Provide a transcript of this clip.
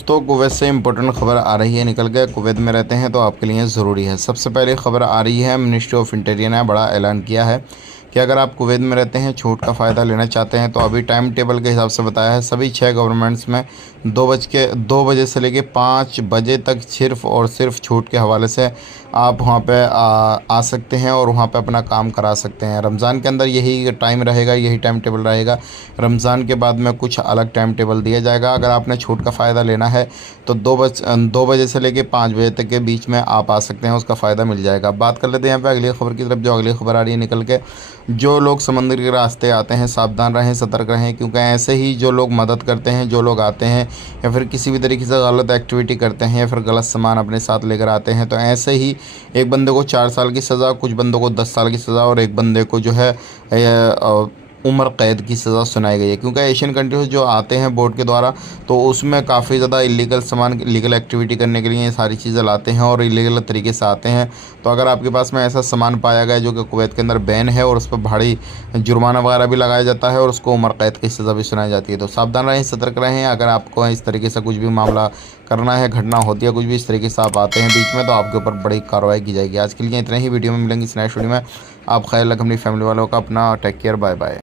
तो कुवैत से इम्पोर्टेंट खबर आ रही है निकल के। कुवैत में रहते हैं तो आपके लिए ज़रूरी है। सबसे पहले खबर आ रही है, मिनिस्ट्री ऑफ इंटीरियर ने बड़ा ऐलान किया है कि अगर आप कुवैत में रहते हैं, छूट का फ़ायदा लेना चाहते हैं, तो अभी टाइम टेबल के हिसाब से बताया है सभी 6 गवर्नमेंट्स में 2 बजे से लेके 5 बजे तक सिर्फ़ और सिर्फ छूट के हवाले से आप वहाँ पे आ सकते हैं और वहाँ पे अपना काम करा सकते हैं। रमज़ान के अंदर यही टाइम रहेगा, यही टाइम टेबल रहेगा। रमज़ान के बाद में कुछ अलग टाइम टेबल दिया जाएगा। अगर आपने छूट का फ़ायदा लेना है तो 2 बजे से लेके 5 बजे तक के बीच में आप आ सकते हैं, उसका फ़ायदा मिल जाएगा। बात कर लेते हैं यहाँ पे अगली खबर की तरफ। जो अगली खबर आ रही है निकल के, जो लोग समुद्र के रास्ते आते हैं सावधान रहें, सतर्क रहें, क्योंकि ऐसे ही जो लोग मदद करते हैं, जो लोग आते हैं या फिर किसी भी तरीके से गलत एक्टिविटी करते हैं या फिर गलत सामान अपने साथ लेकर आते हैं, तो ऐसे ही एक बंदे को 4 साल की सज़ा, कुछ बंदों को 10 साल की सज़ा और एक बंदे को जो है उम्र कैद की सज़ा सुनाई गई है। क्योंकि एशियन कंट्रीज जो आते हैं बोट के द्वारा, तो उसमें काफ़ी ज़्यादा इलीगल सामान, इलीगल एक्टिविटी करने के लिए ये सारी चीज़ें लाते हैं और इलीगल तरीके से आते हैं। तो अगर आपके पास में ऐसा सामान पाया गया जो कि कुवैत के अंदर बैन है और उस पर भारी जुर्माना वगैरह भी लगाया जाता है और उसको उम्र कैद की सज़ा भी सुनाई जाती है। तो सावधान रहें, सतर्क रहें। अगर आपको इस तरीके से कुछ भी मामला करना है, घटना होती है कुछ भी इस तरीके से आप आते हैं बीच में, तो आपके ऊपर बड़ी कार्रवाई की जाएगी। आज के लिए इतना ही। वीडियो में मिलेंगी इस नेक्स्ट वीडियो में। आप ख्याल रखें अपनी फैमिली वालों का। अपना टेक केयर, बाय बाय।